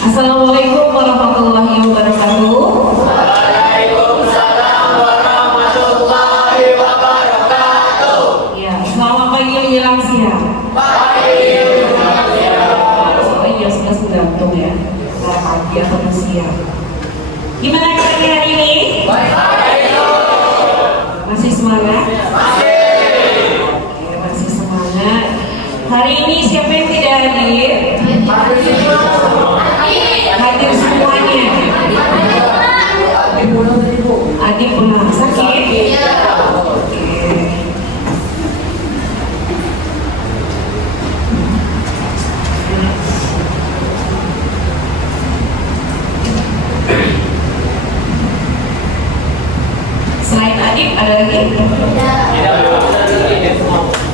Assalamualaikum warahmatullahi wabarakatuh. Waalaikumsalam warahmatullahi wabarakatuh. Ya, selamat pagi menjelang siang. Pagi menjelang siang. Soalnya jam 11 tergantung ya, antara pagi atau siang. Gimana kabarnya hari ini? Baik. Masih semangat? Masih. Oke, masih semangat. Hari ini siapa yang tidak hadir? Hadir semuanya. Adik pernah sakit? Oke. Selain adik ada lagi?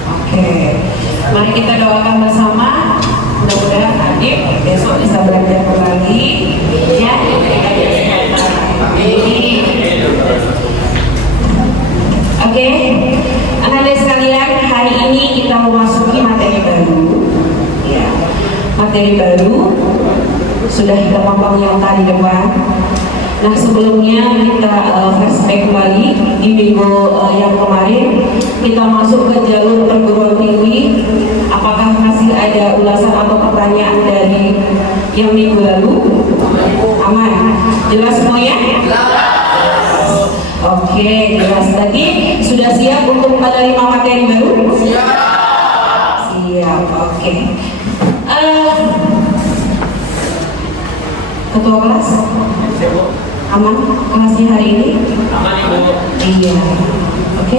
Oke. Mari kita doakan bersama. Mudah-mudahan adik besok bisa belajar kembali ya. Oke, anak-anak sekalian, hari ini kita memasuki materi baru. Ya, materi baru sudah kita paparnya tadi depan. Nah, sebelumnya kita flashback kembali di minggu yang kemarin kita masuk ke jalur perguruan tinggi. Apakah masih ada ulasan atau pertanyaan dari yang minggu lalu? Aman? Jelas semuanya? Oke, jelas. Tadi sudah siap untuk menerima materi baru? Siap, oke. Ketua kelas? Aman kelasnya hari ini? Aman, Ibu. Iya, oke.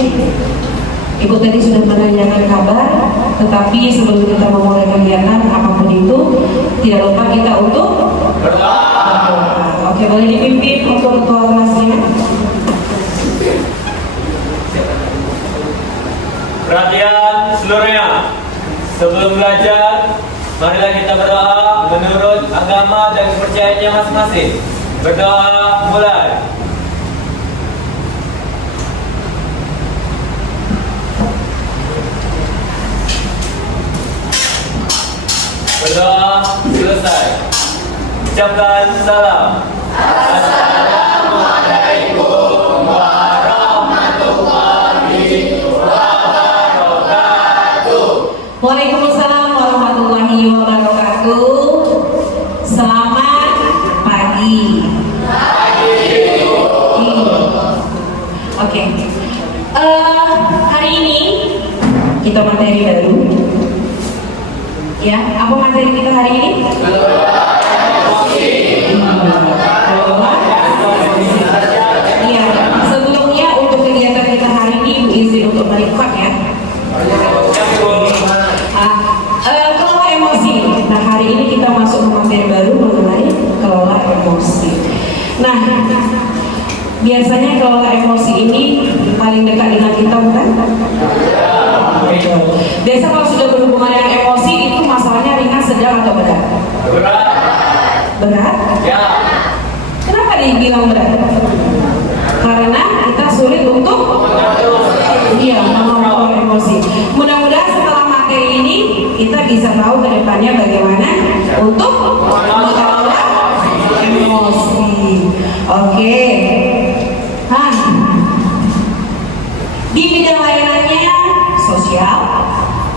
Ibu tadi sudah menanyakan kabar, tetapi sebelum kita memulai kegiatan apapun itu, tidak lupa kita untuk Berdoa. Oke, boleh dipimpin untuk ketua kelasnya. Perhatian seluruhnya. Sebelum belajar, marilah kita berdoa menurut agama dan kepercayaannya masing-masing. Berdoa mulai. Berdoa selesai. Ucapkan salam. Assalamualaikum warahmatullahi wabarakatuh. Waalaikumsalam warahmatullahi wabarakatuh. Selamat pagi. Oke. Hari ini kita materi baru. Ya, apa materi kita hari ini? Iya. Sebelumnya untuk kegiatan kita hari ini, Ibu izin untuk merekat ya. Kelola emosi. Nah, hari ini kita masuk ke materi baru mengenai kelola emosi. Nah, biasanya kelola emosi ini paling dekat dengan kita, bukan? Biasa kalau sudah berhubungan dengan emosi itu masalahnya ringan, sedang atau berat? Berat? Ya. Kenapa dibilang berat? Karena kita sulit untuk mengontrol emosi. Mudah-mudahan setelah materi ini kita bisa tahu ke depannya bagaimana untuk mengelola emosi. Oke. Di bidang layanannya sosial,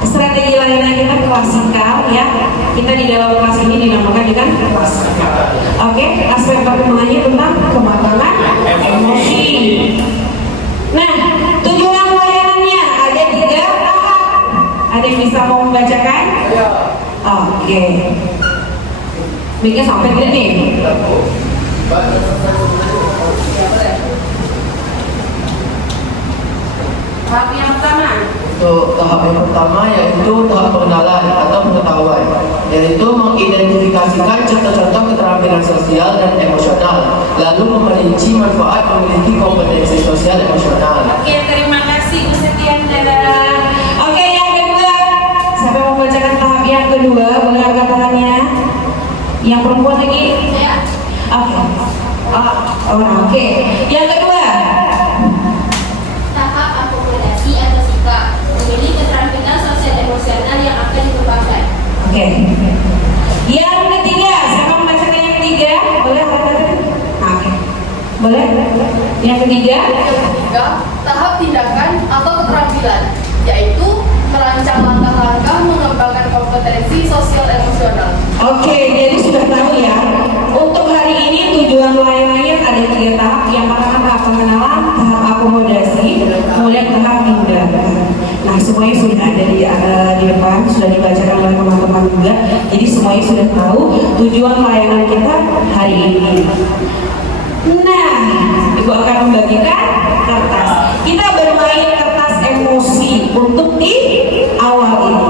strategi layanan kita klasikal ya. Kita di dalam kelas ini dinamakan dengan klasikal. Oke, aspek perkembangannya tentang kematangan emosi. Nah, tujuan layanannya ada 3 tahap. Ada yang bisa mau membacakan? Oke. Miknya sampai tidak nih? Tahap yang pertama. Untuk tahap yang pertama yaitu tahap pengenalan atau pengetahuan, yaitu mengidentifikasikan contoh-contoh keterampilan sosial dan emosional, lalu memperinci manfaat memiliki kompetensi sosial emosional. Oke, terima kasih Bu Setiandara. Oke, yang kedua, siapa mau membacakan tahap yang kedua? Boleh angkat tangannya. Yang perempuan lagi? Ya. Oke. Oke. Yang kedua. Tahap akomodasi atau sikap memilih keterampilan sosial emosional yang akan dikembangkan. Oke. Yang ketiga, siapa membacakan yang Yang ketiga, tahap tindakan atau keterampilan, yaitu merancang langkah-langkah mengembangkan kompetensi sosial emosional. oke, jadi sudah tahu ya. Untuk hari ini tujuan lain-lain ada 3 tahap. Yang pertama tahap pengenalan, tahap akomodasi, kemudian tahap tindakan. Nah, semuanya sudah ada di depan, sudah dibacakan oleh teman-teman juga. Jadi semuanya sudah tahu tujuan layanan kita hari ini. Nah, Ibu akan membagikan kertas. Kita bermain kertas emosi untuk di awal ini.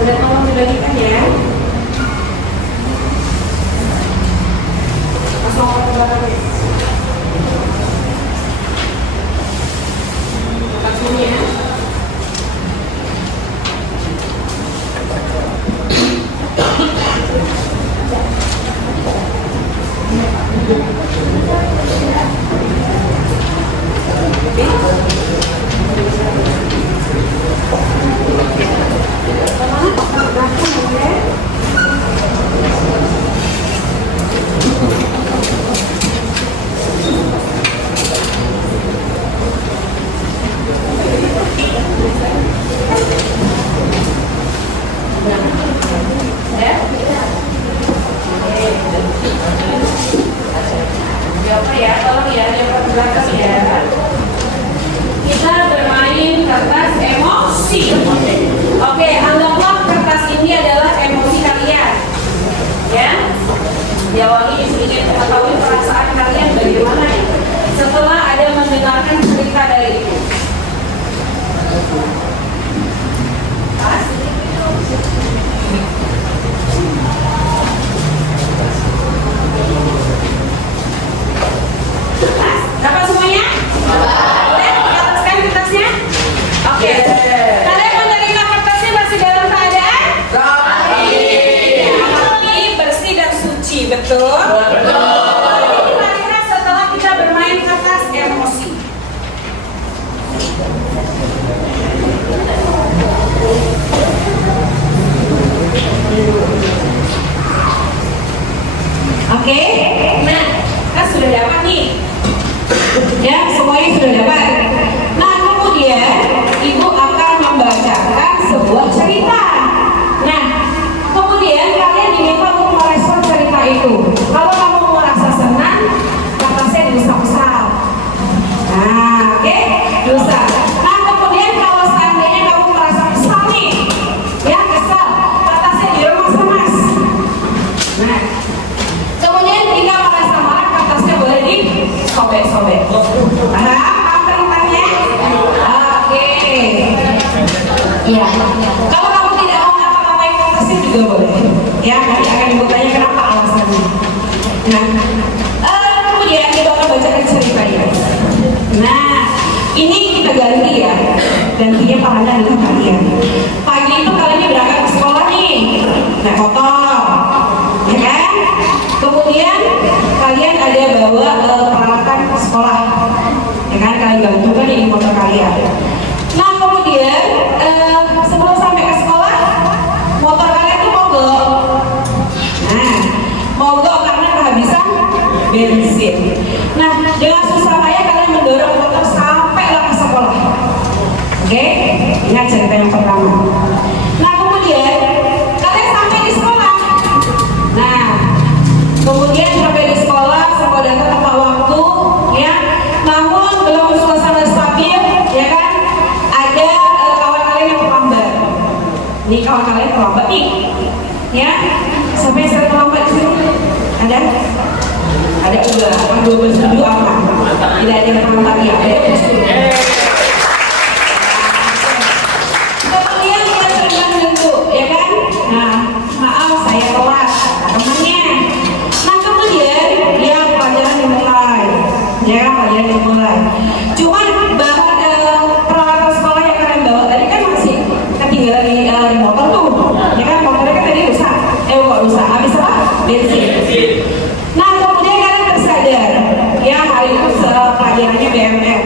Udah tolong dibagikan ya. Langsung ke belakang ya. Langsung ya. Siapa ya? Tolong ya, jangan ke belakang ya. Kita bermain kertas emosi. Oke, anggaplah kertas ini adalah emosi kalian. Ya, diawali sedikit mengetahui perasaan kalian bagaimana setelah ada mendengarkan cerita dari ibu. Dapat semuanya? Boleh diataskan kertasnya? Oke. Kalian menerima kertasnya masih dalam keadaan? Rapi, bersih dan suci, betul? Betul. Kira-kira setelah kita bermain kertas emosi. Oke, nah kan sudah dapat nih. Ya, semuanya sudah dapat. Nah, kemudian Ibu akan membacakan sebuah cerita. Nah, kemudian kalian diminta untuk merespon cerita itu. Kalau kamu merasa senang, kertasnya diusap-usap. Nah, oke, diusap. Nah, kemudian kalau seandainya kamu merasa kesal nih, ya kesal, kertasnya diremas-remas. Nah, kemudian jika merasa marah, kertasnya boleh disobek-sobek. Paham ceritanya? Oke. Ya. Kalau kamu tidak mau ngapa-ngapain kertasnya juga boleh. Ya, nanti akan Ibu tanya kenapa alasannya. Nah, kemudian kita akan bacakan ceritanya. Nah, ini kita ganti ya. Gantinya pahala adalah kalian. Pagi itu kalian berangkat ke sekolah nih, naik motor, ya kan? Kemudian kalian ada bawa peralatan ke sekolah, ya kan? Kalian gantungkan di motor kalian. Nah, kemudian sebelum sampai ke sekolah, motor kalian tuh mogok. Nah, mogok karena kehabisan bensin. Nah, dengan susah payah kalian mendorong motor sampailah ke sekolah. Oke, ingat cerita yang pertama. Nah, kemudian kalian sampai di sekolah. Nah, kemudian sampai di sekolah, semua datang tepat waktu, ya. Namun belum suasana stabil, ya kan? Ada kawan kalian yang terlambat. Ini kawan kalian terlambat nih, ya. Sampai saya terlambat di sini. Ada? Ada juga. Dua bersetuju apa? Tidak ada yang terlambat ya. Ada yang bersetuju. Kemudian kita terima dulu, ya kan? Nah, maaf saya telat, temannya. Nah, kemudian ya pelajaran dimulai, ya pelajaran dimulai. Cuman bahan peralatan sekolah yang kalian bawa tadi kan masih ketinggalan di motor tuh, ya kan? Motornya kan tadi rusak, kok rusak? Habis apa? Bensin. Nah, kemudian kalian tersadar, ya hari itu pelajarannya BMR.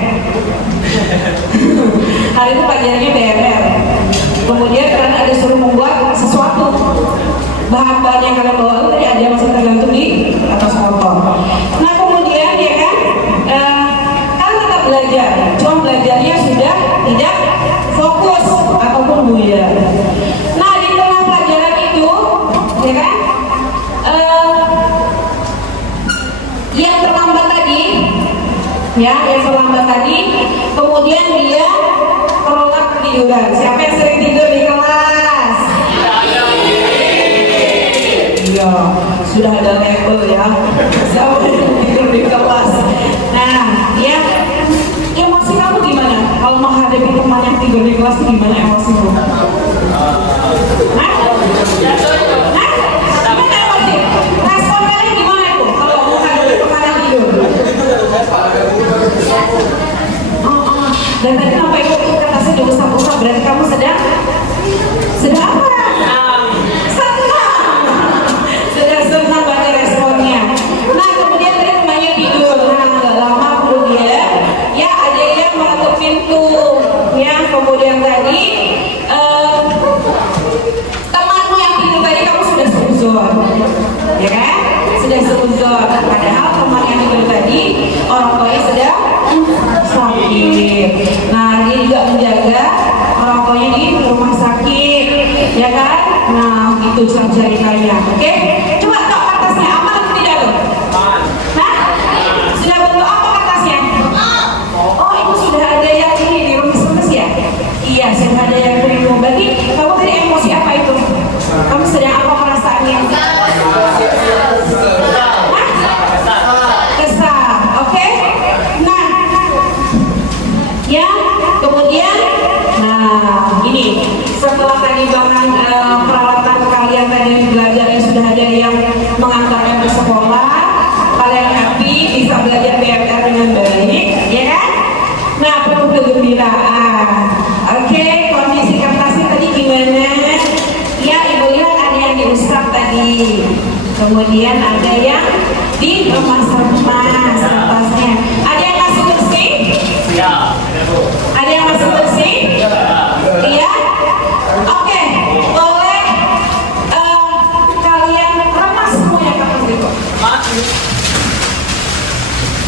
ketiduran. Siapa yang sering tidur di kelas? Iya, sudah ada label ya. Siapa yang tidur di kelas? Nah, ya, emosi kamu gimana? Kalau menghadapi teman yang tidur di kelas itu gimana emosimu? Hah? Gimana emosi? Respon kalian gimana tuh kalau menghadapi teman yang tidur? Dan tadi sampai kata saya diusap-usap, berarti kamu sedang apa? Senang banget responnya. Nah, kemudian tadi temannya tidur. Nah, nggak lama kemudian ya ada yang mengetuk pintu. Ya, kemudian tadi temanmu yang tidur tadi kamu sudah seuzon, ya kan? Sudah seuzon. Padahal teman yang tidur tadi orang tuanya sedang sakit. Nah, dia juga menjaga orang tuanya di rumah sakit, ya kan? Nah, itu ceritanya. Oke? Coba kok atasnya aman atau tidak tuh? Nah, sudah bentuk apa atasnya? Oh, itu sudah ada yang ini di remis-remis ya? Iya, sudah ada yang premium. Berarti kamu tadi emosi apa itu? Kamu sedang apa perasaannya? Kesal. Oke? Nah, ya, kemudian, nah, ini setelah tadi bahkan peralatan kalian tadi belajar yang sudah ada yang mengantarkan ke sekolah, kalian happy bisa belajar PMR dengan baik, ya kan? Nah, penuh kegembiraan. Oke, kondisi kertasnya tadi gimana? Ya, ibu lihat ada yang diusap tadi, kemudian ada yang diremas-remas kertasnya. Ada yang masih bersih? Ya. Ada yang masih bersih? Iya? Oke, boleh kalian remas semuanya kertas itu.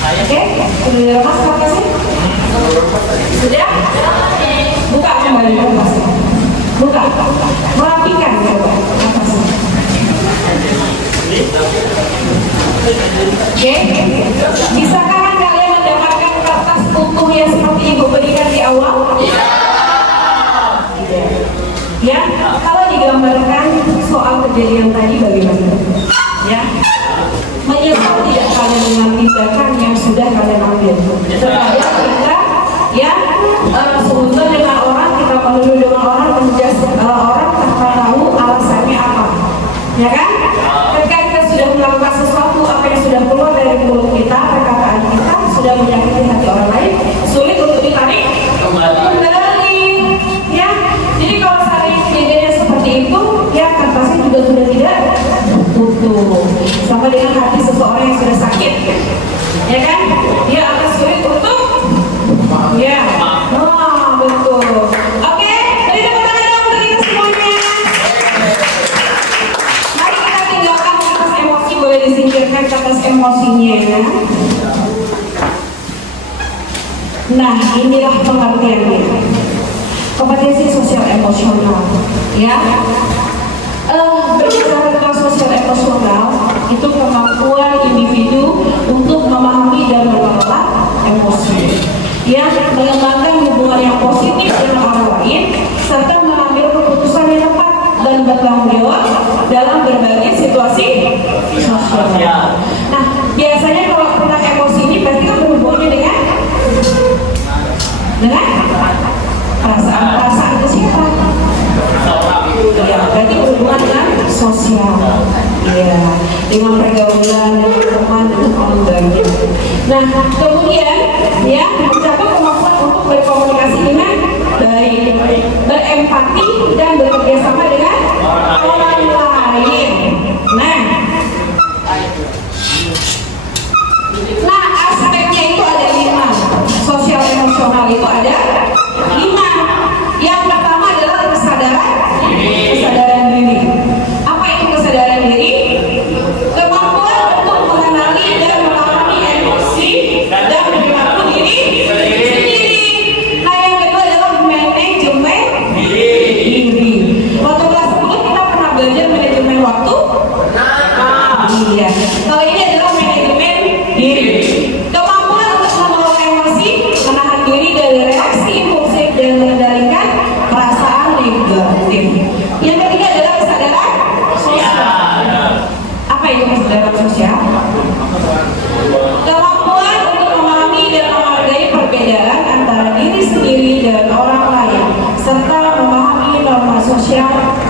Oke, sudah diremas kertasnya? Sudah? Buka kembali kertasnya. Buka. Merapikan coba kertasnya. Oke, bisakah kalian mendapatkan kertas utuh yang seperti ibu berikan di awal? Ya, kalau digambarkan soal kejadian tadi bagaimana? Ya, menyesal tidak kalian dengan tindakan yang sudah kalian ambil? Terkadang kita, ya, seuzon dengan orang, kita menuduh dengan orang, menjas orang tanpa tahu alasannya apa, ya kan? Ketika kita sudah melakukan sesuatu, apa yang sudah keluar dari mulut kita, perkataan kita sudah menyakiti hati orang lain, sulit untuk ditarik kembali. Ya, jadi kalau saling kejadiannya seperti itu, ya kertasnya juga sudah tidak utuh. Sama dengan hati seseorang yang sudah sakit, ya kan? Dia akan sulit untuk, ya, betul. Oke, beri tepuk tangan dong untuk kita semuanya. Mari kita tinggalkan kertas emosi, boleh disingkirkan kertas emosinya. Nah, inilah pengertiannya. Kompetensi sosial emosional, ya. Berbicara tentang sosial emosional, itu kemampuan individu untuk memahami dan mengelola emosi, ya, mengembangkan hubungan yang positif dengan orang lain, serta mengambil keputusan yang tepat dan bertanggung jawab dalam berbagai situasi sosial. Nah, biasanya kalau tentang emosi ini pasti kan berhubungannya dengan perasaan itu siapa? Ya, berarti berhubungan dengan sosial, ya, dengan pergaulan, dengan teman, dengan orang banyak. Nah, kemudian, ya, mencapai kemampuan untuk berkomunikasi dengan baik, berempati dan bekerja sama dengan orang lain. Nah, aspeknya itu ada 5. Sosial emosional itu ada 5. Yang pertama adalah kesadaran diri. Apa itu kesadaran diri? Kemampuan untuk mengenali dan memahami emosi dan perilaku diri sendiri. Nah, yang kedua adalah manajemen diri. Waktu kelas 10 kita pernah belajar manajemen waktu. Iya. Kalau ini adalah manajemen diri. Kemampuan untuk mengelola emosi, menahan diri dari reaksi impulsif dan mengendalikan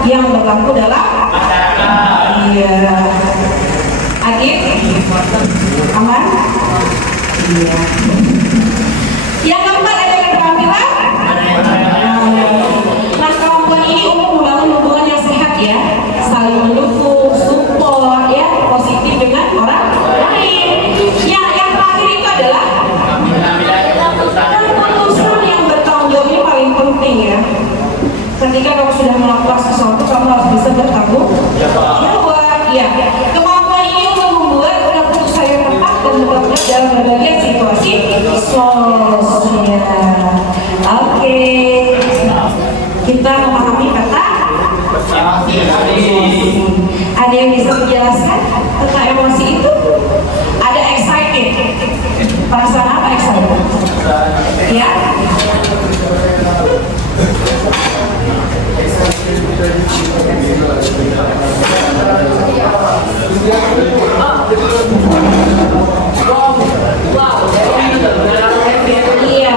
yang berlaku dalam Masyarakat. iya. Adit, aman? Iya. Yang keempat ada keterampilan. Nah, kemampuan ini untuk membangun hubungan yang sehat ya, saling mendukung, support ya, positif dengan orang lain. Yang terakhir itu adalah keputusan yang bertanggung jawab ini paling penting ya. Ketika kamu sudah melakukan sesuatu, kamu harus bisa bertanggung jawab. Ya, kemampuan ini untuk membuat keputusan yang tepat dan bekerja dalam berbagai situasi sosial. Oke, kita memahami kata emosi. Ada yang bisa menjelaskan tentang emosi itu? Ada excited. Perasaan apa excited? Ya. Iya,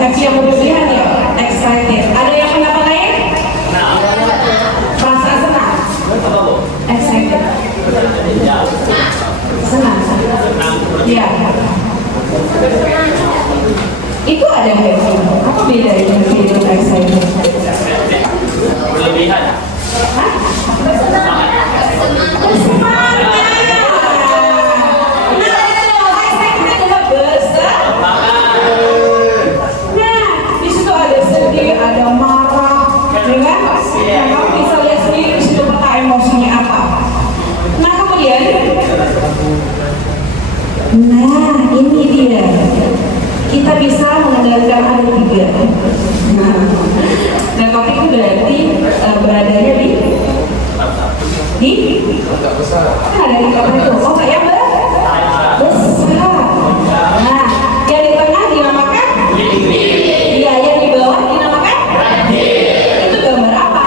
happy yang berlebihan ya, excited. Ada yang pendapat lain? Perasaan senang, excited. Senang. Iya. Itu ada happy. Apa bedanya happy dengan excited? Berlebihan. Hah? Semangat. Nah, itu excited adalah bersemangat. Nah, di situ ada sedih, ada marah, ya kan? Nah, kamu bisa lihat sendiri di situ peta emosinya apa. Nah, kemudian, nah ini dia. Kita bisa mengendalikan ada 3. Nah, narkotik itu berarti beradanya di ada di kota itu. Oh, kayak besar. Nah, yang di tengah dinamakan? Iya, yang di bawah dinamakan? Itu gambar apa?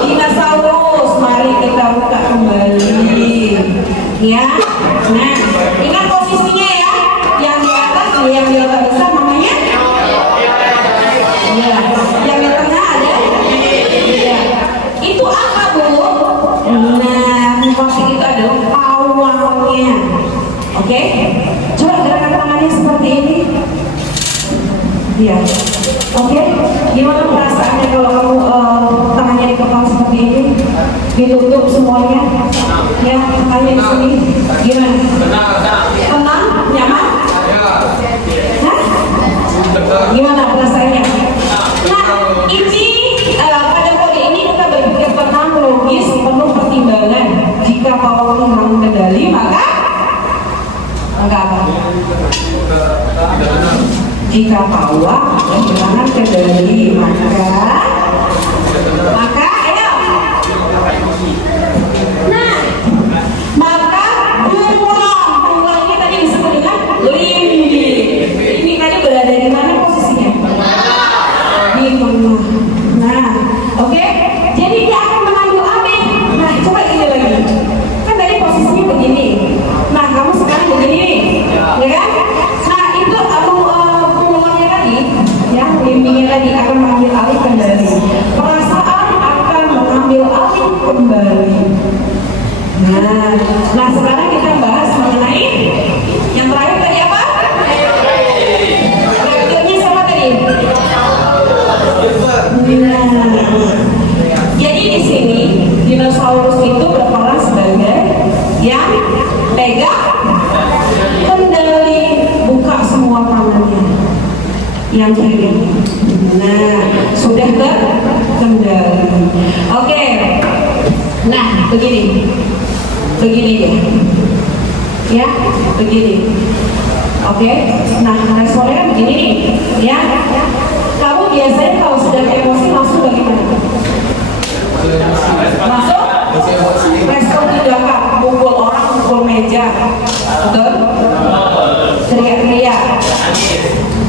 Dinosaurus. Mari kita buka kembali. Ya. Nah, ingat posisinya ya. Yang di atas, yang di letak besar namanya? Iya. Yang di tengah ada? Iya. Itu apa, Bu? Nah, musik itu adalah pawangnya. Oke? Coba gerakan tangannya seperti ini. Iya. Oke? Gimana perasaannya kalau kamu tangannya dikepang seperti ini? Ditutup semuanya. Ya, tangannya di sini. Gimana? Tenang? Nyaman? Hah? Gimana perasaannya? Nah, ini pada kode ini kita berpikir tenang, logis, penuh pertimbangan. Jika pawang hilang kendali, maka apa? Jika pawang kehilangan kendali, maka ayo. Nah, maka buang ini tadi disebut dengan limbik. Ini tadi berada di mana posisinya? Di tengah. Nah, oke. Jadi dia akan mengambil api. Nah, coba ini lagi. Kan tadi posisinya begini. Nah, kamu sekarang begini, ya kan? Nah, itu pulangnya tadi, ya, limbiknya tadi akan mengambil alih kendali. Perasaan akan mengambil alih kembali. Nah, sekarang kita bahas mengenai yang terakhir tadi apa? Reaktornya sama tadi. Nah, jadi di sini dinosaurus itu berperan sebagai yang pegang kendali, buka semua tangannya. Yang kiri. Nah, sudah terkendali. Oke. Nah, begini ya. Ya, begini. Oke. Nah, responnya kan begini nih. Ya. Kamu biasanya kalau sedang emosi langsung bagaimana? Langsung? Respon tindakan, mukul orang, mukul meja. Betul? Teriak-teriak.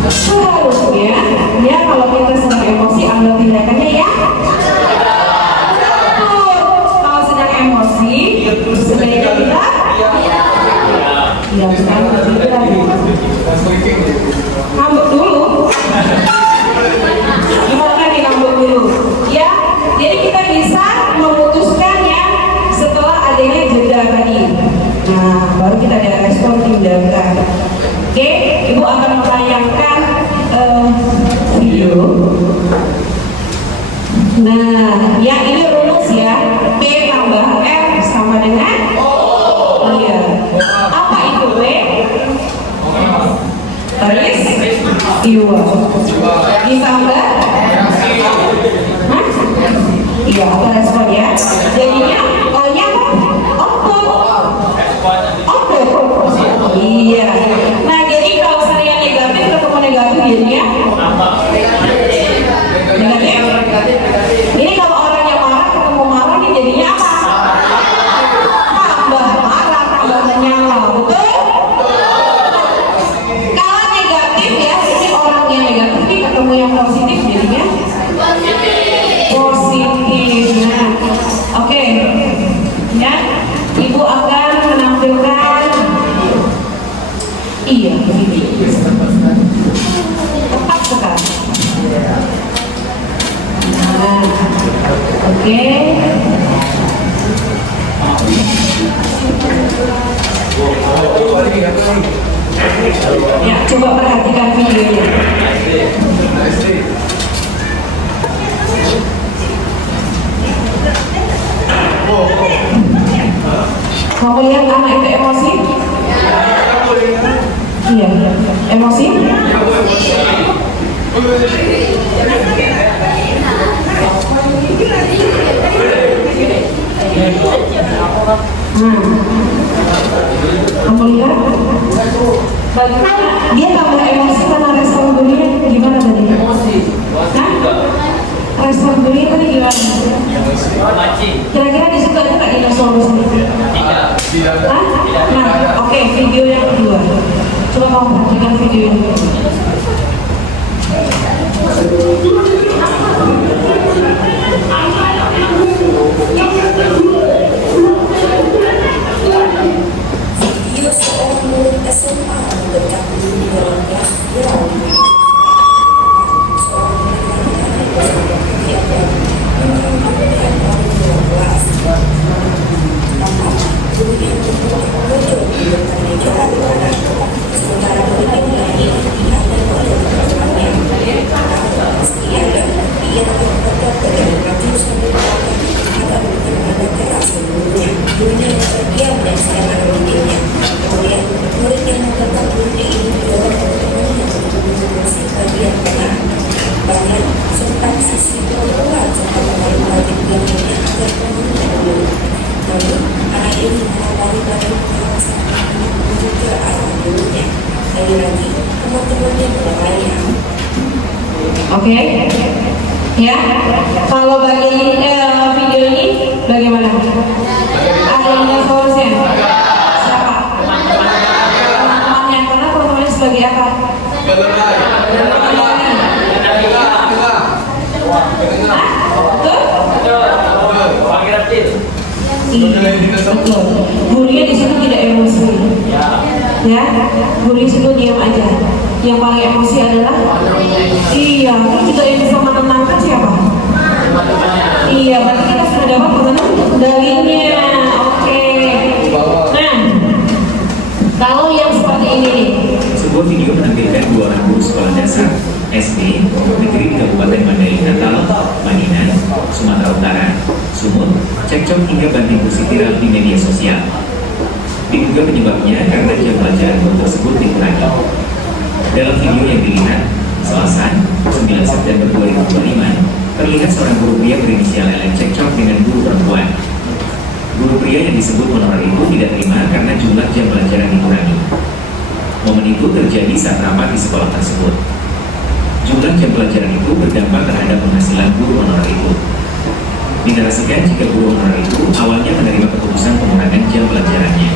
Seharusnya, ya kalau kita sedang emosi, ambil tindakannya ya. Kalau sedang emosi, sebaiknya kita ya sekarang kita ngambek dulu. Ditambah? Hah? Iya, apa respon ya? Jadinya O-nya apa? Output. Output. Iya. Nah, jadi kalau saya negatif ketemu negatif jadinya negatif. Ini kalau orang yang marah ketemu marah nih jadinya apa? Tambah marah, tambah menyala, betul? Kalau negatif ya, ini orang yang negatif nih ketemu yang positif jadinya positif. Nah, oke. Ya, Ibu akan menampilkan video. Tepat sekali. Nah, oke. Ya, coba perhatikan videonya. Mau lihat anak itu emosi? Iya, emosi? Kamu lihat? Bagaimana dia tambah emosi karena respon dunia gimana tadi? Hah? Respon dunia tadi gimana? Kira-kira disuka juga dinosaurus ini? Hah? Nah, oke, video yang kedua. Coba kamu perhatikan video yang kedua. Video seorang murid SMA meledak di dalamnya viral. Oke, ya. Kalau bagi video ini bagaimana? Ada dinosaurusnya? Siapa? Teman-temannya. Karena teman-temannya sebagai apa? Betul. Gurunya di situ tidak emosi. Ya, guru di situ diam aja. Yang paling emosi adalah iya, terus juga yang bisa menenangkan siapa? Iya, berarti kita sudah dapat dalilnya. Oke. Nah, kalau yang seperti ini nih. Sebuah video menampilkan dua orang guru sekolah dasar SD negeri di Kabupaten Mandailing, Madinah, Sumatera Utara, Sumut, cekcok hingga banting kursi viral di media sosial. Diduga penyebabnya karena jam pelajaran guru tersebut dikurangi. Dalam video yang dilihat, Selasa, 9 September 2025, terlihat seorang guru pria berinisial LN cekcok dengan guru perempuan. Guru pria yang disebut honorer itu tidak terima karena jumlah jam pelajaran dikurangi. Momen itu terjadi saat rapat di sekolah tersebut. Jumlah jam pelajaran itu berdampak terhadap penghasilan guru honorer itu. Dinarasikan jika guru honorer itu awalnya menerima keputusan pengurangan jam pelajarannya.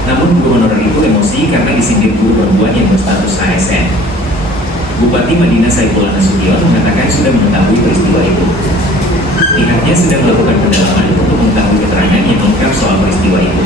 Namun guru honorer itu emosi karena disindir guru perempuan yang berstatus ASN. Bupati Madinah Saifullah Nasution mengatakan sudah mengetahui peristiwa itu. Pihaknya sedang melakukan pendalaman untuk mengetahui keterangan yang lengkap soal peristiwa itu.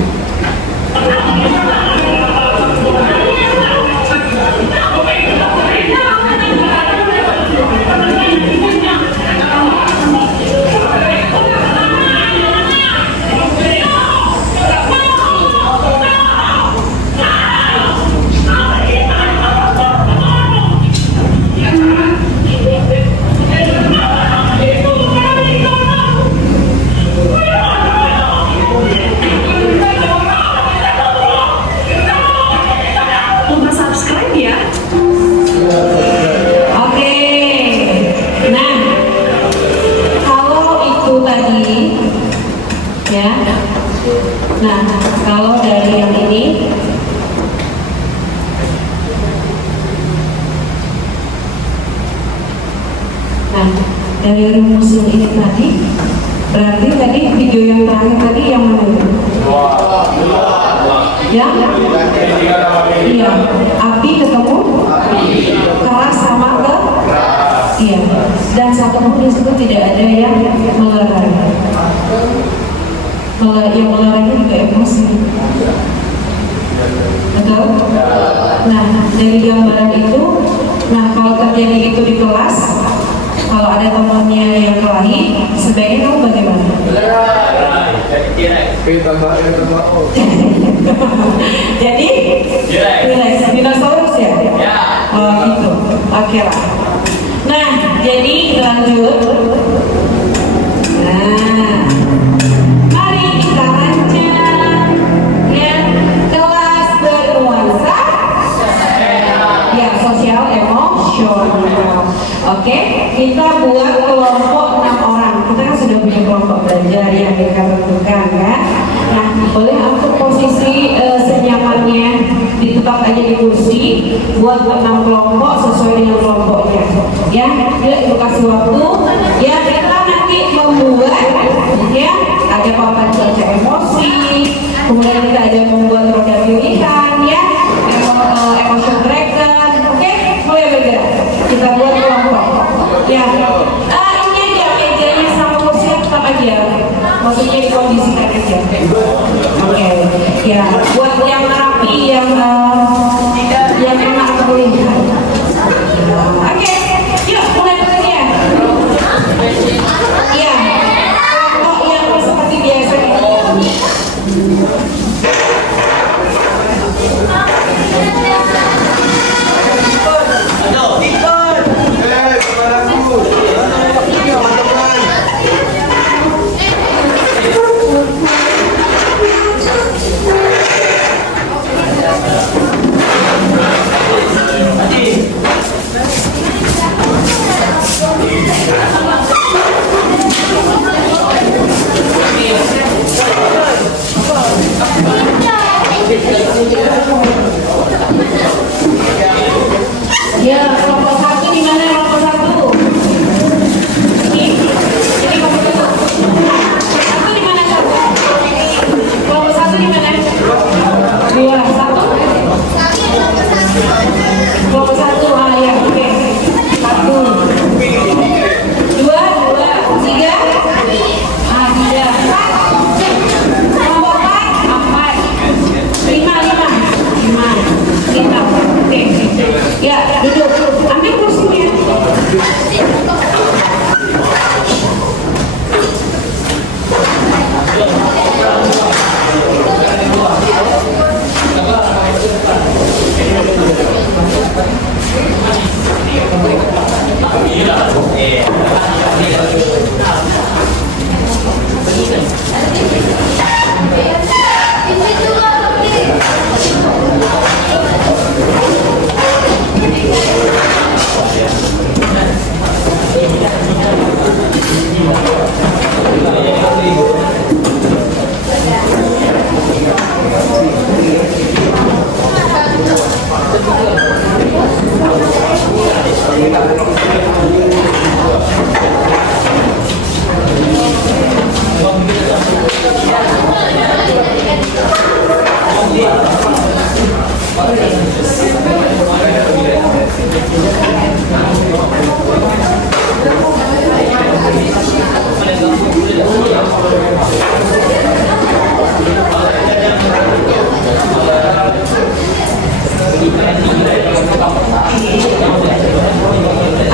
ya. Nah, kalau dari yang ini, nah dari rumus ini tadi, berarti tadi video yang terakhir tadi yang mana? Ya? Iya, api ketemu keras sama ke? Iya, dan satu pun di situ tidak ada yang melerai. Yang melarainya juga emosi. Betul? Nah, dari gambaran itu, nah kalau terjadi itu di kelas, kalau ada temannya yang kelahi, sebaiknya kamu bagaimana? Jadi, relax, dinosaurus ya? Oh gitu, oke lah. Nah, jadi lanjut. Nah, mari kita lanjut ya, kelas bernuansa ya sosial emosional. Oke, kita buat kelompok 6 orang. Kita kan sudah punya kelompok belajar yang kita tentukan kan. Nah, boleh untuk posisi senyamannya ditetap aja di kursi buat 6 kelompok sesuai dengan kelompoknya. Ya, kita kasih waktu. Ya, kita nanti membuat ya ada papan cuaca emosi, kemudian kita ada membuat roda pilihan ya, emotion tracker. Oke, mulai bergerak. Kita buat kelompok. Ya, ini aja mejanya sama kursinya tetap aja. Maksudnya dikondisikan aja. Oke, ya buat yang rapi, yang enak terlihat. Oke, yuk mulai bekerja. Ya, kelompok yang seperti biasa ini. Ya, kelompok 1 di mana kelompok 1? Ini kelompok 1. 1 di mana 1? Kelompok 1 di mana? 2, 1. Kelompok 1, ya, oke. 1, 2, 3. 3. Kelompok 4, 5. Oke. Ya, duduk. Ambil kursinya.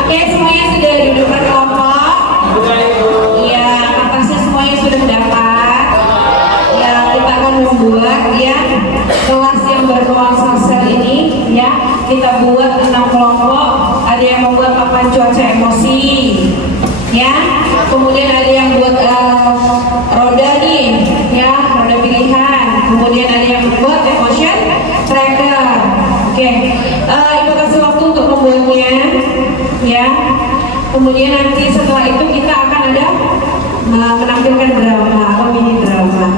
Oke, semuanya sudah duduk berkelompok. Ya, kertasnya semuanya sudah dapat. Ya, kita akan membuat ya kelas yang bernuansa sosial ini ya. Kita buat 6 kelompok. Ada yang membuat papan cuaca emosi, ya. Kemudian ada yang buat roda nih, ya, roda pilihan. Kemudian ada yang buat emotion tracker. Oke, Ibu kasih waktu untuk membuatnya, ya. Kemudian nanti setelah itu kita akan ada menampilkan drama atau mini drama.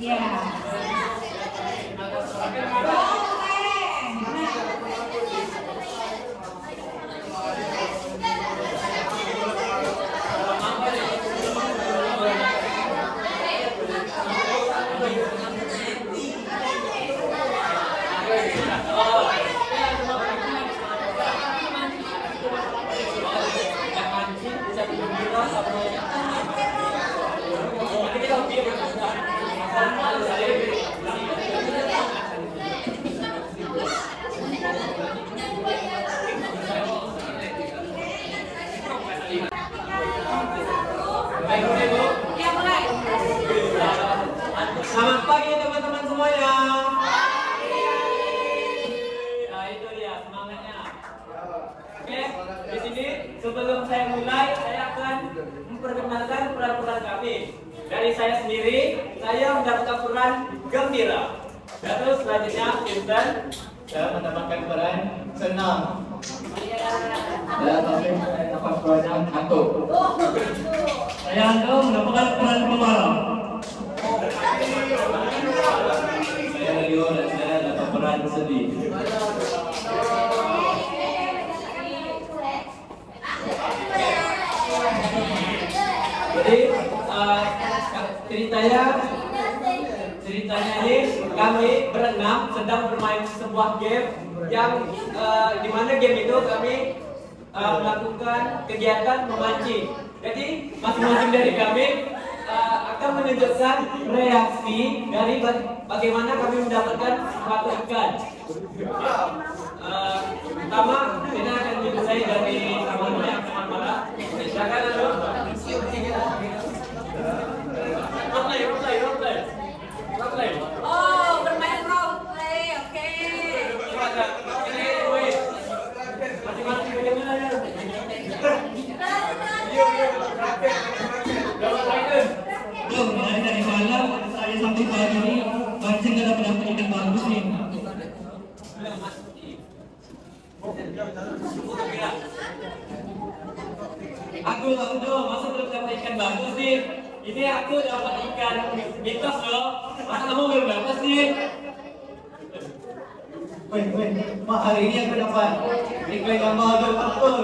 Ya. Ya mulai. Selamat pagi teman-teman semuanya. Nah, itu dia semangatnya. Oke, di sini sebelum saya mulai, saya akan memperkenalkan peran-peran kami. Dari saya sendiri, saya mendapatkan peran gembira. Lalu selanjutnya, Vincent. Saya mendapatkan peran senang. Dan Taufik mendapat peran takut. Saya mendapatkan peran pemarah. Saya Rio dan saya dapat peran sedih. Jadi ceritanya ini kami berenam sedang bermain sebuah game yang di mana game itu kami melakukan kegiatan memancing. Jadi masing-masing dari kami akan menunjukkan reaksi dari bagaimana kami mendapatkan suatu ikan. Pertama, kita akan dimulai dari Saman yang marah. Silakan dulu. Role play. Oh, bermain role play. Oke. Masing-masing bagaimana ya? Belum, dari malam saya sampai pagi ini mancing gak dapat ikan bagus nih. Aku masa belum dapat ikan bagus sih? Ini aku dapat ikan mitos loh. Masa kamu belum dapat sih? Weh, mak hari ini aku dapat ikan yang bagus betul.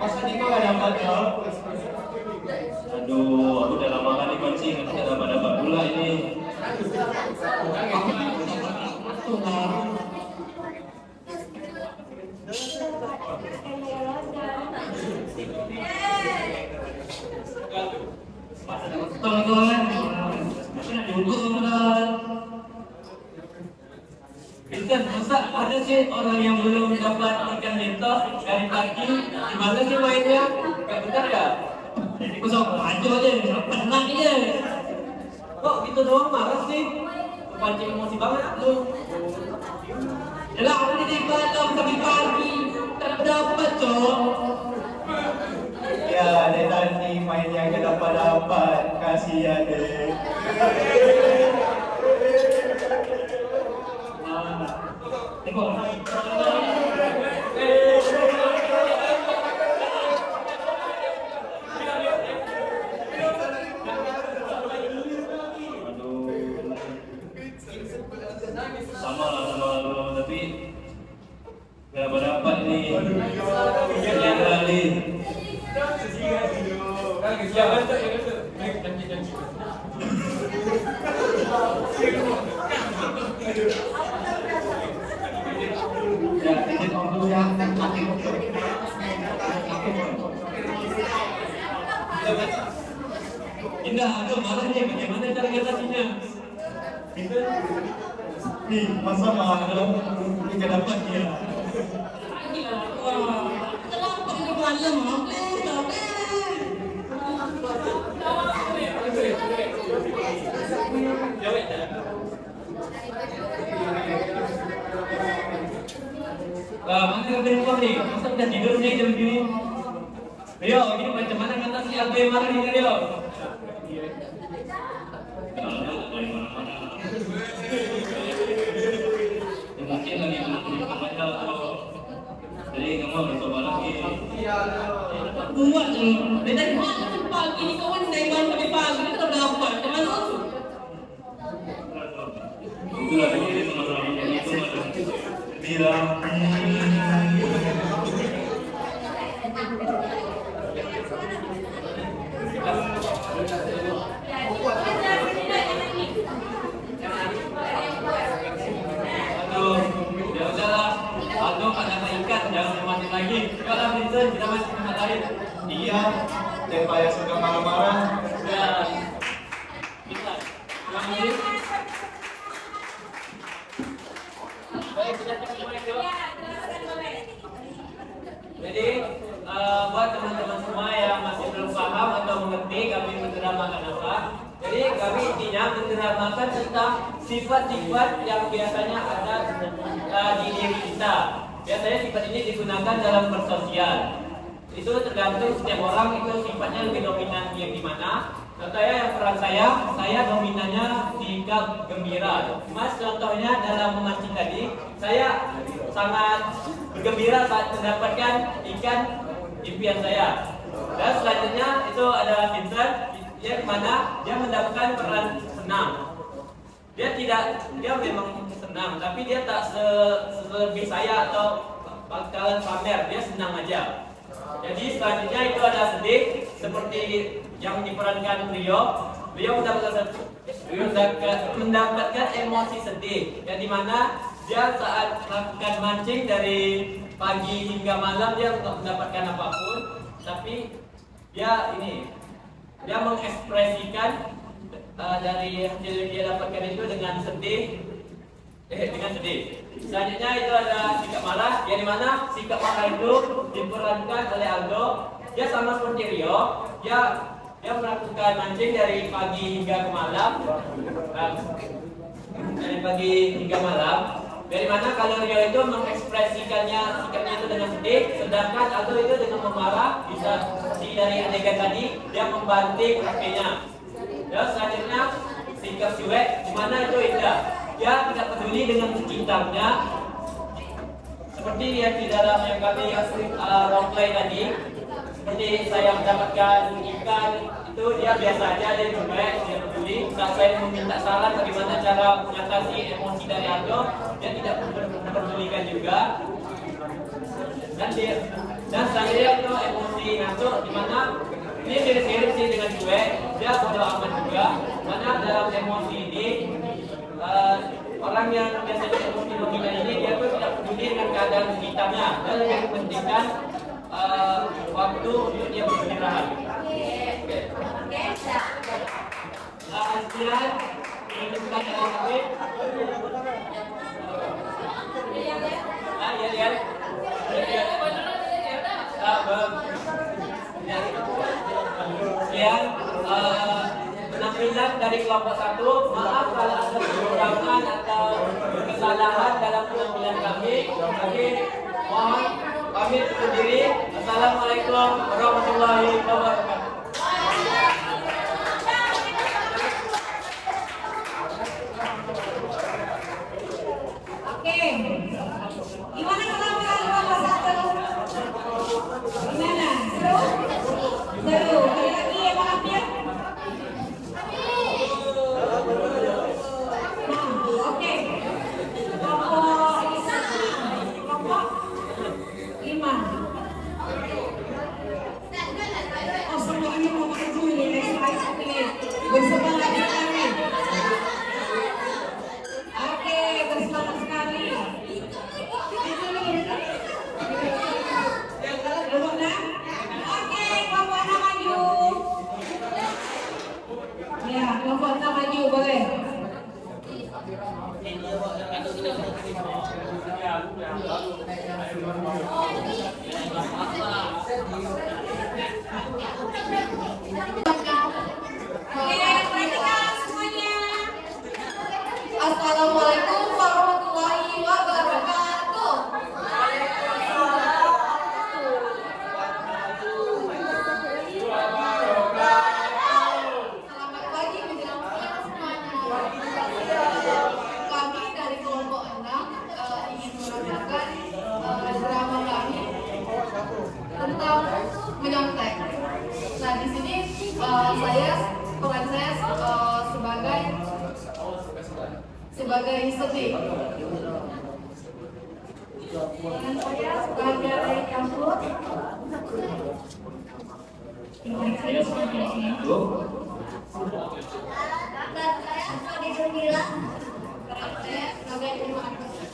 Masa Niko gak dapat ya? Aduh, aku udah lama kali mancing, aku gak dapat pula ini. Teman-teman, diukur teman-teman. Vincent, masa ada sih orang yang belum dapat ikan mitos dari pagi? Gimana sih mainnya? Gak benar ya? Jadi kosong aja tenang aja. Kok gitu doang marah sih? Pancing emosi banget lu. Yalah, aku di Batam sampai pagi, tak dapat cok. Ya, dia tadi main yang gak dapat. Kasihan deh. Tengok. Sama lah, tapi gak dapat nih. Sekian kali. Ya, izin om dulu ya. Indah, aduh malah nih, bagaimana cara ngatasinya? Nih, masa malam gak dapat ya? Kenapa ini malam? Mana yang kau nih? Masa udah tidur nih jam gini? Rio, ini macam mana ngatasi aku yang marah nih Rio? Mungkin lagi baca atau jadi kamu harus coba lagi. Buat loh, dari pagi ini kawan dari malam sampai pagi kita udah dapat, teman. bilang aduh, ya udahlah. Aldo pada ikan, jangan mati lagi. Kalau Vincent, kita masih tempat lain. Iya, daripada suka marah-marah. Ya, bisa. Terima kasih. Baik, kita semua itu. Jadi, buat teman-teman semua yang masih belum paham atau mengerti kami mendramakan apa, jadi kami intinya mendramakan tentang sifat-sifat yang biasanya ada di diri kita. Biasanya sifat ini digunakan dalam bersosial. Itu tergantung setiap orang itu sifatnya lebih dominan yang gimana. Contohnya yang peran saya dominannya sikap gembira. Mas contohnya dalam memancing tadi, saya sangat bergembira saat mendapatkan ikan impian saya. Dan selanjutnya itu adalah Vincent, yang mana dia mendapatkan peran senang. Dia memang senang, tapi dia tak selebih saya atau bakalan pamer, dia senang aja. Jadi selanjutnya itu ada sedih, seperti yang diperankan Beliau mendapatkan emosi sedih, yang dimana dia saat melakukan mancing dari pagi hingga malam dia tidak mendapatkan apapun, tapi dia mengekspresikan dari hasil yang dia dapatkan itu dengan sedih. Selanjutnya itu ada sikap marah, yang dimana sikap marah itu diperankan oleh Aldo. Dia sama seperti Rio, dia melakukan mancing dari pagi hingga ke malam, Dari mana kalau Rio itu mengekspresikannya sikapnya itu dengan sedih, sedangkan Aldo itu dengan memarah, bisa seperti dari adegan tadi dia membanting kakinya. Dan selanjutnya sikap cuek, di mana itu indah. Dia tidak peduli dengan sekitarnya, seperti yang di dalam yang kami roleplay tadi. Seperti saya mendapatkan ikan itu dia biasa aja, dia cuek, dia peduli. Saat saya meminta saran bagaimana cara mengatasi emosi dari Aldo, dia tidak memperdulikan juga. Dan selanjutnya itu emosi masuk, di mana ini mirip-mirip sih dengan cuek, dia bodo amat juga. Mana dalam emosi ini orang yang biasanya emosi dominan ini dia tuh tidak peduli dengan keadaan sekitarnya dan lebih mementingkan waktu untuk dia beristirahat. Sekian ini bukan yang habis. Sekian penampilan dari kelompok 1. Maaf kalau ada kekurangan atau kesalahan dalam penampilan kami. Tapi mohon pamit undur diri. Assalamualaikum warahmatullahi wabarakatuh. Oke, gimana penampilan kelompok 1? Gimana? Seru? Seru. Kali lagi yang mau ambil? Oke. Kelompok 5. Oh, semuanya mau maju nih, next slide. Oke, bersemangat sekali. Oke, bersemangat sekali. Oke, kelompok 6 maju. Ya, kelompok 6 maju, boleh. Assalamualaikum warahmatullahi wabarakatuh. Selamat pagi menjelang siang semuanya. Kami dari kelompok 6 ingin menyampaikan drama kami tentang menyontek. Nah di sini peran saya sebagai sedih. Saya sebagai campur. Saya sebagai pengantuk. Dan saya sebagai gembira. Saya sebagai terima kasih.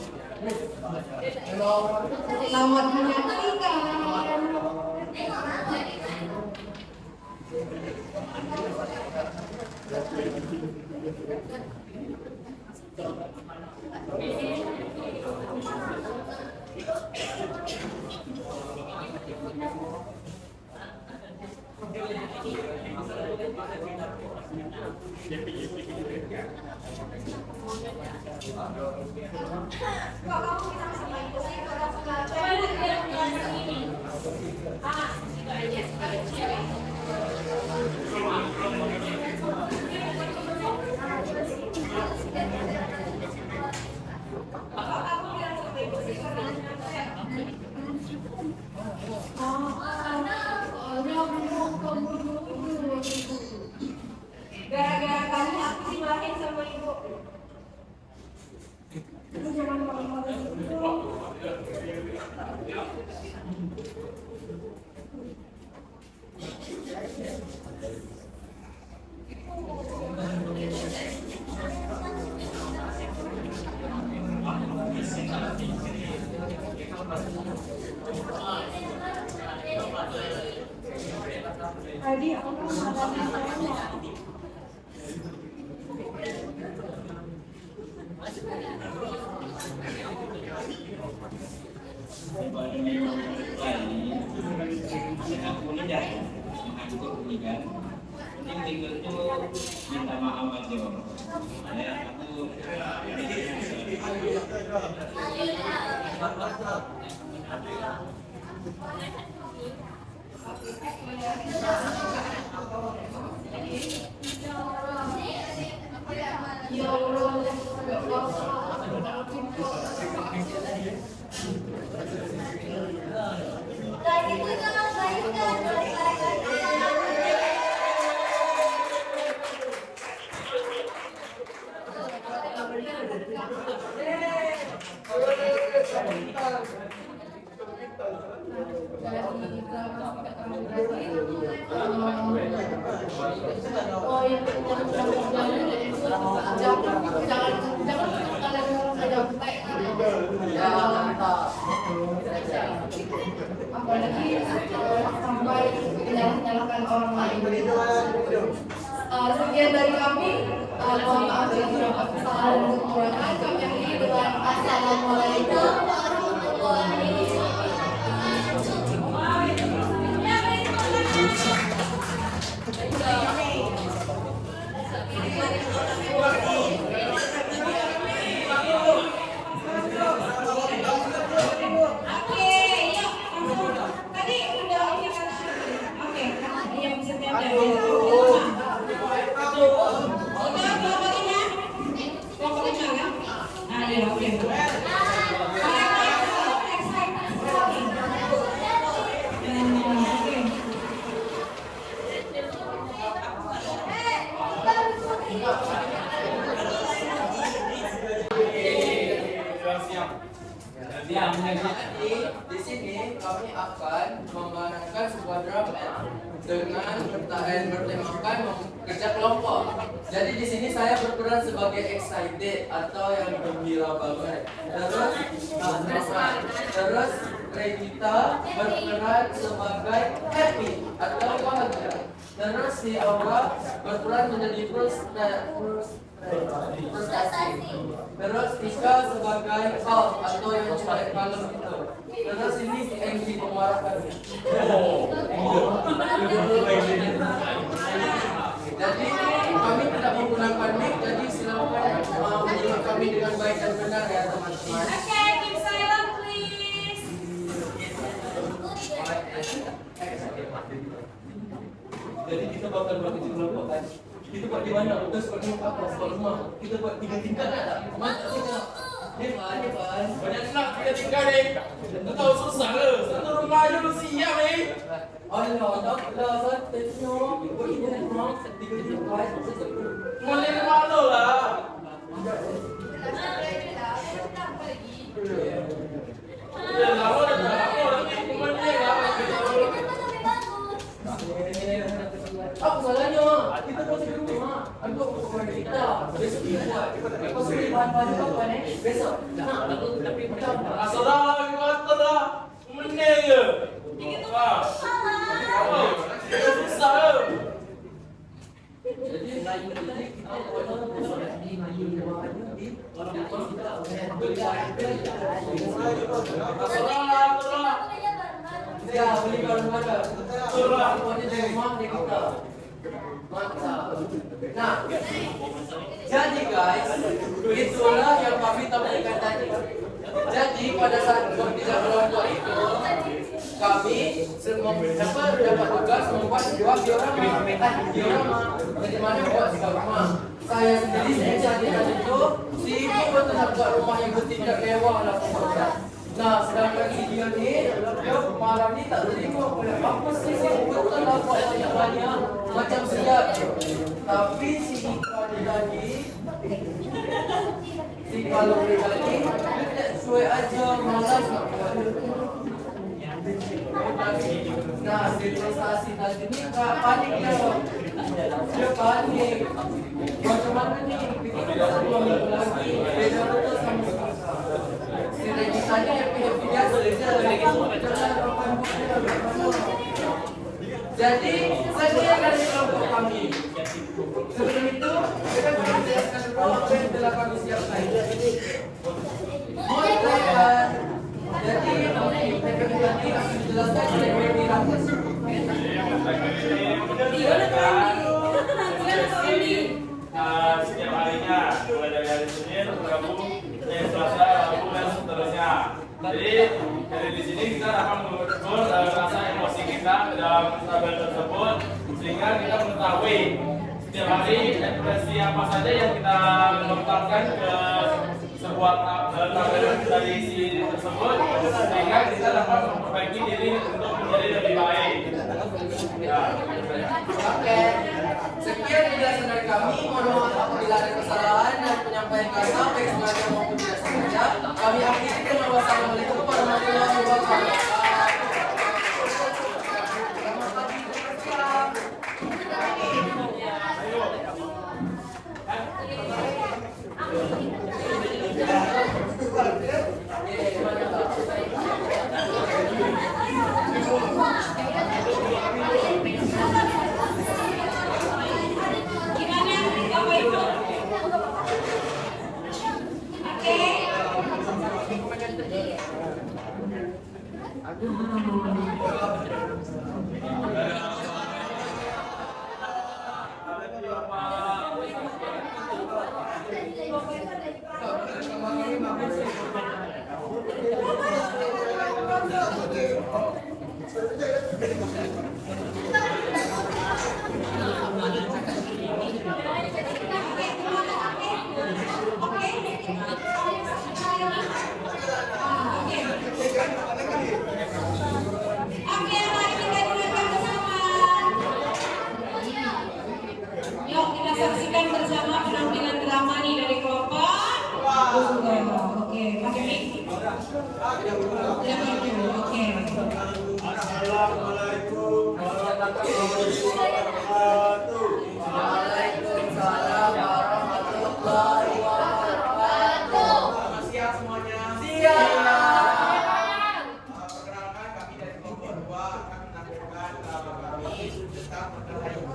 Selamat menyaksikan. Gara-gara kamu aku dimarahin sama ibu. Jangan marah-marah gitu. Tadi aku Aku ini dah mengantuk ini kan. Tinggal tuh minta maaf aja. Ya, aku apalagi sampai menyalahkan orang lain. Sekian dari kami, mohon maaf jika terdapat kesalahan dan kekurangan. Kami akhiri dengan assalamualaikum warahmatullahi Di sini kami akan memenangkan sebuah drama dengan bertemakan kerja kelompok. Jadi di sini saya berperan sebagai excited atau yang gembira banget. Terus Regita berperan sebagai happy atau bahagia. Terus si Aura berperan menjadi frustasi. Terus Tika sebagai calm atau yang cuek kalem itu. Terus ini si Anggi pemarah kami. Jadi kami tidak menggunakan mic, jadi silakan menyimak kami dengan baik dan benar ya teman-teman. Okay, keep silent please. Jadi kita bakal berkerja kelompok kan. Kita buat di mana? Udah seperti apa? Sekolah rumah. Kita buat 3 tingkat ada. Mantap kita. Hebat. Banyak nak 3 tingkat ni. Kau tahu susah ke? Satu rumah aja lu siap ni. Allah, tak dah satu. Buat ini rumah 3 tingkat. Mana malu lah. besok dibuat. Kau suruh bahan-bahan apa ni? Besok. Nak aku tapi macam. Saudara, kata dah. Menang je. Susah. Jadi Melayu tadi ya beli barang-barang. Surah punya di rumah di kita. Mantap. Nah, jadi guys, itulah yang kami tampilkan tadi. Jadi pada saat tidak kelompok itu, kami dapat tugas membuat sebuah diorama. Bagaimana buat sebuah rumah. Saya sendiri saat itu sibuk betul nak buat rumah yang bertingkat mewah lah pokoknya. Nah, sedangkan si dia ni, dia malam ni tak terima oleh apa sih betul lah buat banyak macam siap. Tapi si Ika ni lagi, si kalau ni lagi, dia sesuai aja malas nak buat. Nah, si prestasi tadi ni panik dia. Dia panik. Macam mana ni? Bikin kita 2 minggu lagi. Beza betul sama Ika. Si Regi tadi yang punya biasa dia lagi jadi saya dari kelompok kami. Sebelum itu kita menjelaskan dulu apa yang telah kami siapkan. Mulai jadi PPP tadi akan dijelaskan oleh PPP Ramus. Setiap harinya, mulai dari hari Senin, Rabu, Selasa, Rabu dan seterusnya. Jadi dari di sini kita akan mengukur rasa emosi kita dalam tabel tersebut, sehingga kita mengetahui setiap hari ekspresi apa saja yang kita lontarkan ke sebuah tabel dari isi tersebut, sehingga kita dapat memperbaiki diri untuk menjadi lebih baik. Oke, sekian penjelasan dari kami. Mohon maaf apabila ada kesalahan dan penyampaian kata baik sengaja maupun tidak sengaja. Kami akhiri dengan wassalamualaikum warahmatullahi wabarakatuh. Selamat pagi, siang. Yuk kita saksikan bersama penampilan drama nih dari kelompok. Oke, pakai mic. Oke. Assalamualaikum warahmatullahi wabarakatuh. Waalaikumsalam warahmatullahi wabarakatuh. Selamat siang semuanya. Siang. Perkenalkan kami dari kelompok 2 akan menampilkan drama kami tentang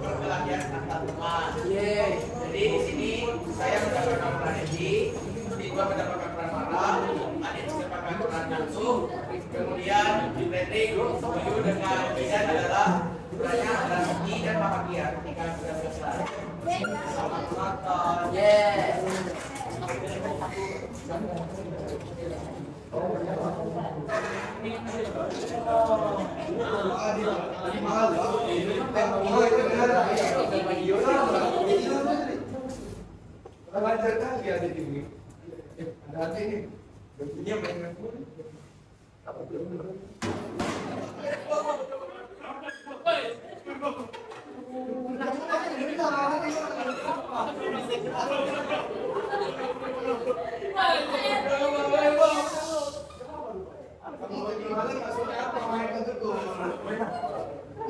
perkelahian antar teman. Jadi di sini saya mendapatkan peran Edi, Ridwan mendapatkan peran Mara, Adit mendapatkan peran Nangsu, kemudian Fredrik, Bayu dengan Isan adalah perannya adalah Siki dan Bahagia ketika sudah selesai. Selamat menonton.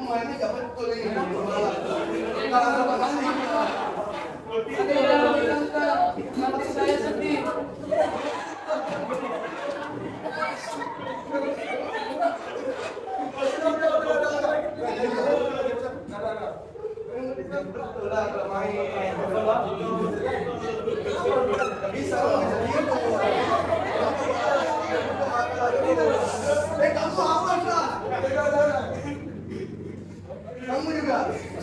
Mainnya Bisa loh, jadi itu. Kamu awas lah. Kamu juga.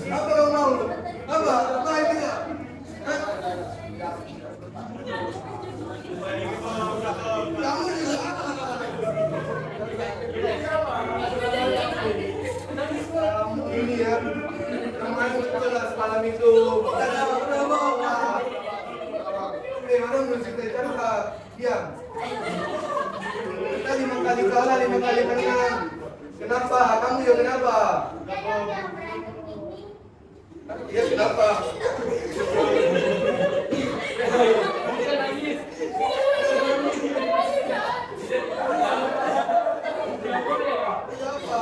Apa kamu mau? Apa? Apa itu ya? Kamu juga. Kamu ini ya. Kemarin kelas malam itu. Udah bawa. Mana musik dari sana diam. Kita 5 kali kalah, 5 kali menang. Kenapa? Kamu juga kenapa? Iya kenapa? Kenapa?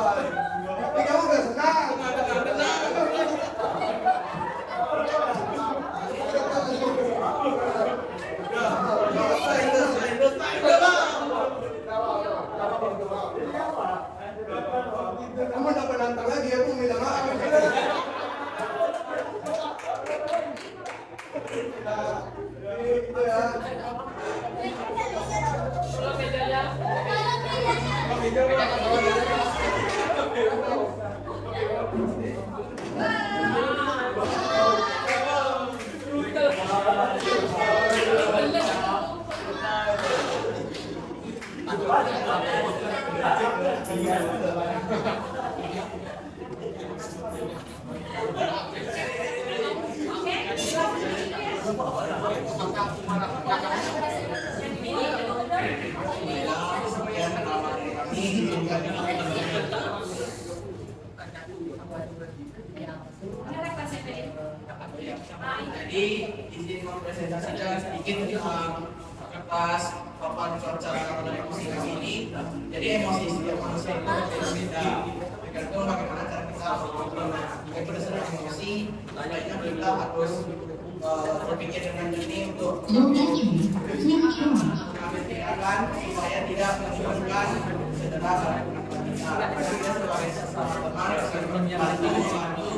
Tapi kamu gak senang. Kamu dapat nantang lagi, aku minta maaf. Itu ya. Jadi izin mempresentasikan sedikit tentang kertas papan cuaca emosi kali ini. Jadi emosi setiap manusia itu berbeda. Tergantung bagaimana cara kita mengambil berdasarkan emosi. Selanjutnya kita harus berpikir dengan ini untuk mengambil tindakan supaya tidak menyebabkan cedera pada teman kita. Kita sebagai sesama teman harus membantu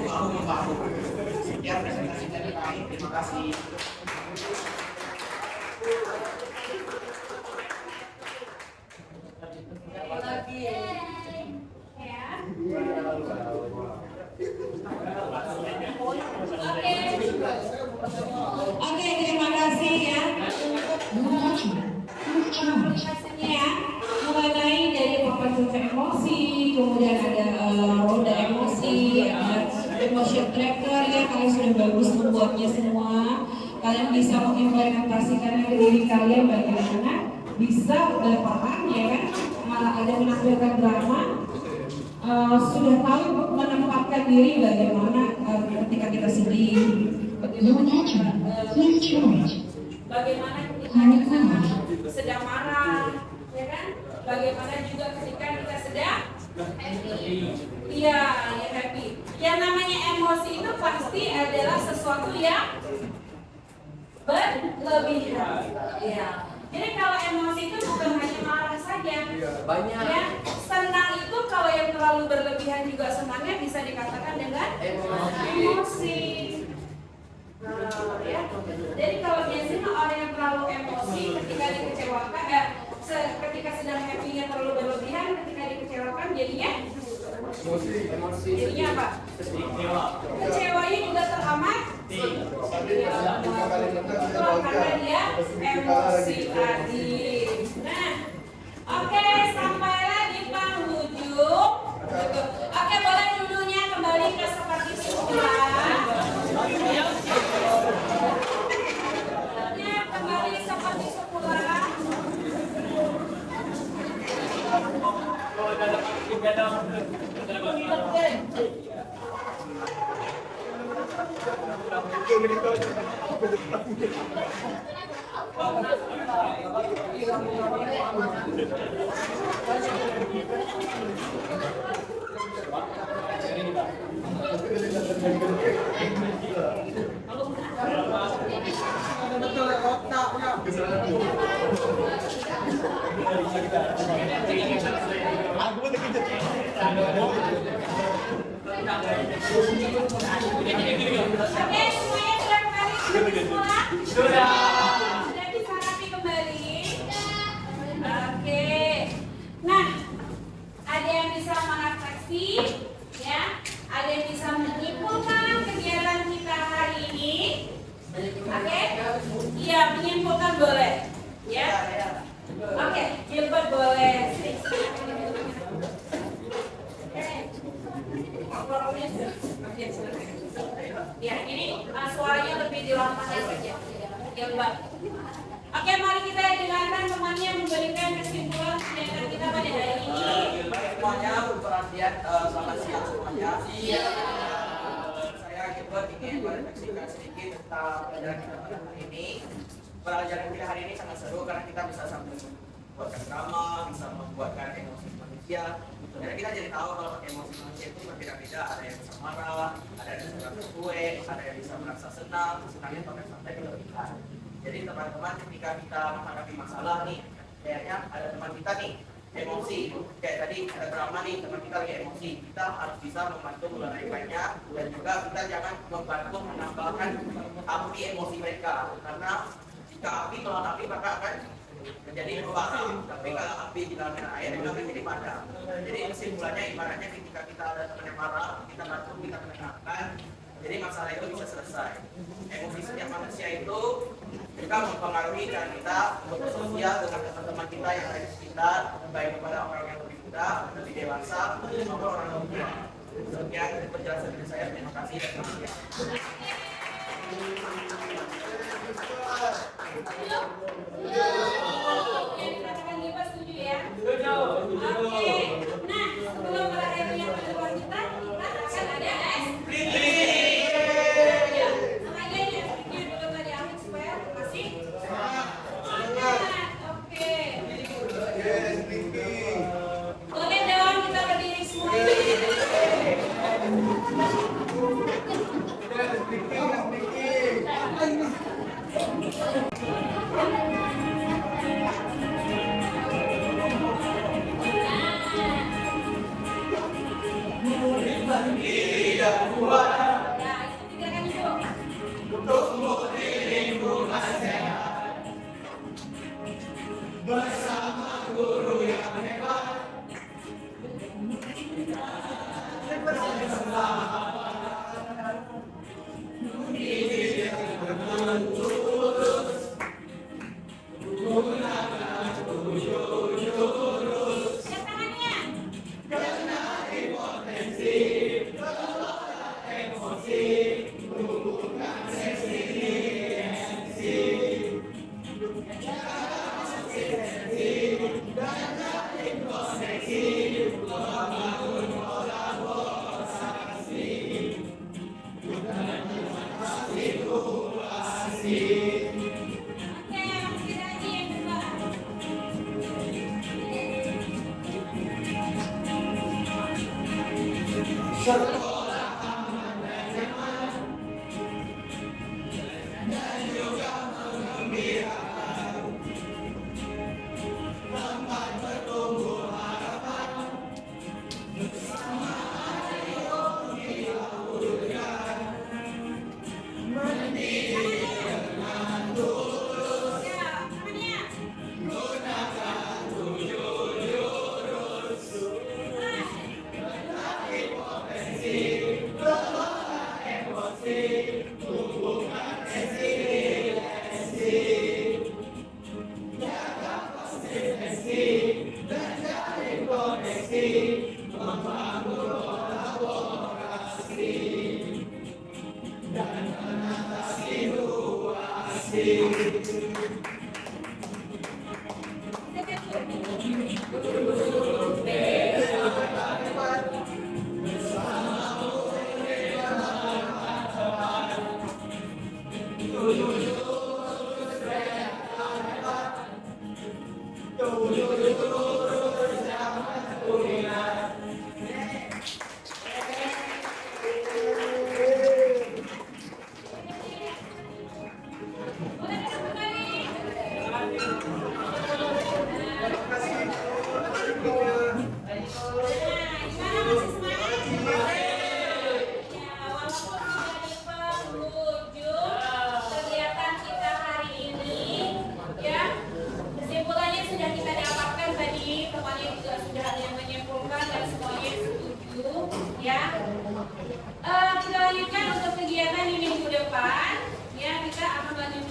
bahu membahu. Sekian presentasi dari kami. Terima kasih. Oke, terima kasih ya. Ya, mengenai dari papan cuaca emosi, kemudian ada roda emosi, ada emotion tracker ya, kalian sudah bagus membuatnya semua. Kalian bisa mengimplementasikannya ke diri kalian bagaimana bisa berperan ya kan, malah ada menampilkan drama. Sudah tahu menempatkan diri bagaimana ketika kita sedih, bagaimana ketika kita sedang marah, ya kan? Bagaimana juga ketika kita sedang happy. Iya, ya happy. Yang namanya emosi itu pasti adalah sesuatu yang berlebihan. Ya. Jadi kalau emosi itu bukan hanya marah saja, Banyak. ya. Senang itu kalau yang terlalu berlebihan juga senangnya bisa dikatakan dengan emosi. Nah, ya. Jadi kalau biasanya orang yang terlalu emosi ketika dikecewakan, ketika sedang happy-nya terlalu berlebihan, ketika dikecewakan jadinya emosi. Jadinya apa? Kecewanya juga teramat. Itulah karena dia emosi tadi. Nah, oke, sampailah di penghujung. Oke, boleh dulunya kembali ke seperti semula. Kembali seperti semula. Oke, semuanya sudah kembali ke semula. Siap, menginfokan boleh? Ya? Oke, Gilbert boleh. Ya, ini suaranya lebih dilantangkan saja. Gilbert. Oke, mari kita dengarkan temannya memberikan kesimpulan kegiatan kita pada hari ini. Semuanya berperhatian, selamat siang semuanya. Iya. Saya Gilbert ingin merefleksikan sedikit tentang pelajaran kita pada hari ini. Pelajaran kita hari ini sangat seru karena kita bisa sambil membuatkan drama, bisa membuatkan emosi manusia. Dan kita jadi tahu kalau emosi manusia itu berbeda-beda. Ada yang bisa marah, ada yang bisa merasa cuek, ada yang bisa merasa senang, senangnya pakai santai berlebihan. Jadi teman-teman ketika kita menghadapi masalah nih, kayaknya ada teman kita nih emosi, kayak tadi ada drama nih, teman kita lagi emosi, kita harus bisa membantu melalaikannya dan juga kita jangan membantu menambahkan api emosi mereka, karena jika api melawan api maka akan menjadi membara, tapi kalau api di dalam air itu akan jadi padam. Jadi kesimpulannya ibaratnya ketika kita ada teman yang marah, kita bantu, kita menenangkan, jadi masalah itu bisa selesai. Emosi setiap manusia itu juga mempengaruhi cara kita bersosial dengan teman-teman kita yang ada di sekitar, baik kepada orang yang lebih muda, lebih dewasa, maupun orang yang lebih tua. Sekian penjelasan dari saya. Terima kasih dan selamat siang. Yang dikatakan Gilbert setuju ya? Setuju. Oke. Nah, sebelum berakhir yang kedua kita akan ada boleh dong kita berdiri semua. Kegiatan kita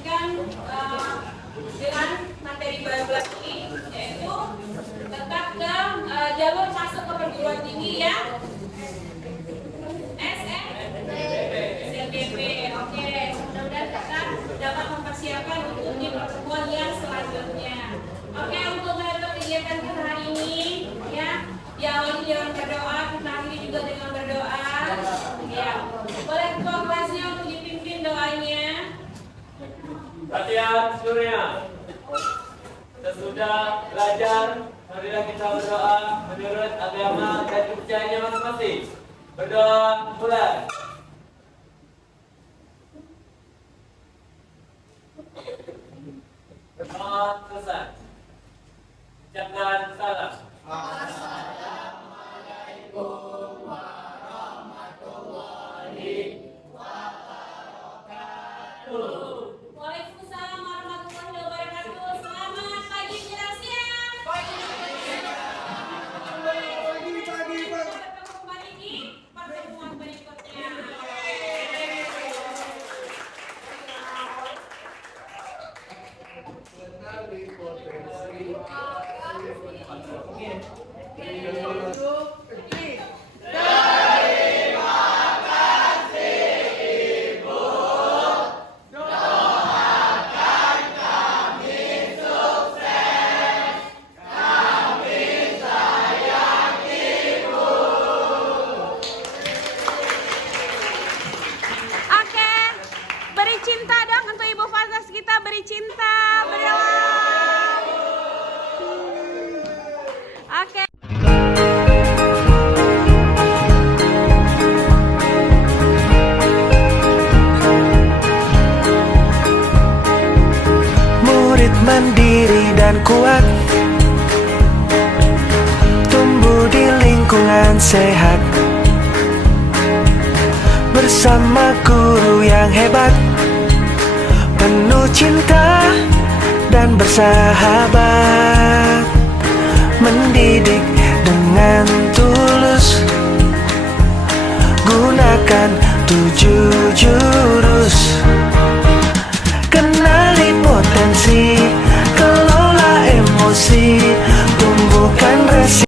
lanjutkan dengan materi baru lagi, yaitu tetap ke jalur masuk ke perguruan tinggi ya. SNBP. Oke, mudah-mudahan kita dapat mempersiapkan untuk di pertemuan yang selanjutnya. Oke, untuk menutup kegiatan kita hari ini ya, diawali dengan berdoa, kita akhiri juga dengan berdoa. Ya, boleh ketua kelasnya untuk dipimpin doanya. Latihan seluruhnya. Sesudah belajar, marilah kita berdoa menurut agama dan kepercayaannya masing-masing. Berdoa mulai. Berdoa selesai. Jangan salah. Assalamualaikum warahmatullahi wabarakatuh. Waalaikumsalam warahmatullahi wabarakatuh. Selamat pagi menjelang siang. Kembali di pertemuan berikutnya. Oke, beri cinta dong untuk Ibu Fazas kita, beri cinta, beri love. Oke. Murid mandiri dan kuat, tumbuh di lingkungan sehat, bersama guru yang hebat, penuh cinta dan bersahabat, mendidik dengan